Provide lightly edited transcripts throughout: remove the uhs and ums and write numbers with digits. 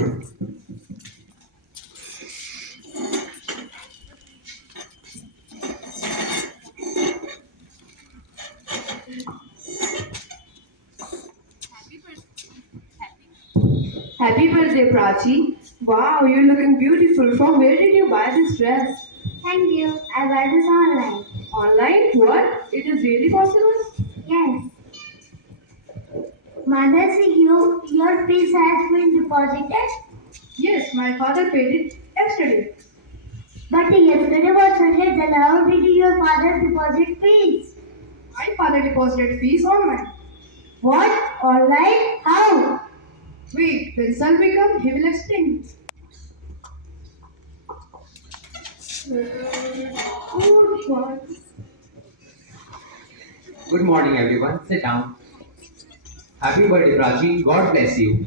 Happy birthday, Prachi. Wow, you're looking beautiful. From where did you buy this dress? Thank you. I buy this online. Online? What? It is really possible? Yes. Mother, see your fees has been deposited. Yes, my father paid it yesterday. But yesterday was Sunday. Then how did your father deposit fees? My father deposited fees online. What? Online? How? Wait, when son will come, he will explain. Good one. Good morning, everyone. Sit down. Happy birthday, Prachi. God bless you.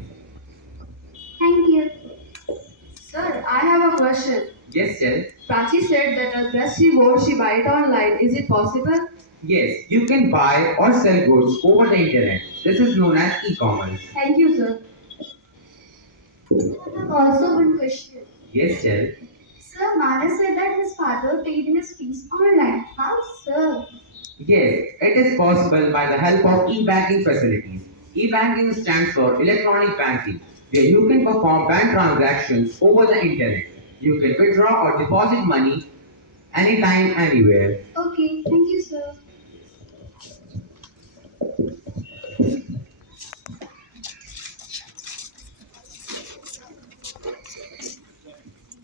Thank you. Sir, I have a question. Yes, sir. Prachi said that the dress she wore, she buy it online. Is it possible? Yes, you can buy or sell goods over the internet. This is known as e-commerce. Thank you, sir. Also, one question. Yes, sir. Sir, Mara said that his father paid his fees online. How, sir? Yes, it is possible by the help of e-banking facilities. E-banking stands for electronic banking, where you can perform bank transactions over the internet. You can withdraw or deposit money anytime, anywhere. Okay, thank you, sir.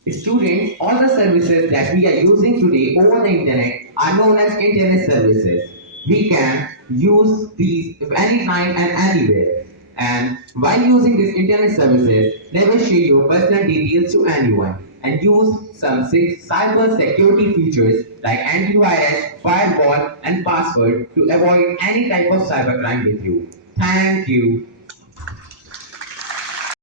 Students, all the services that we are using today over the internet are known as internet services. We can use these anytime and anywhere. And while using these internet services, never share your personal details to anyone and use some cyber security features like antivirus, firewall, and password to avoid any type of cybercrime with you. Thank you.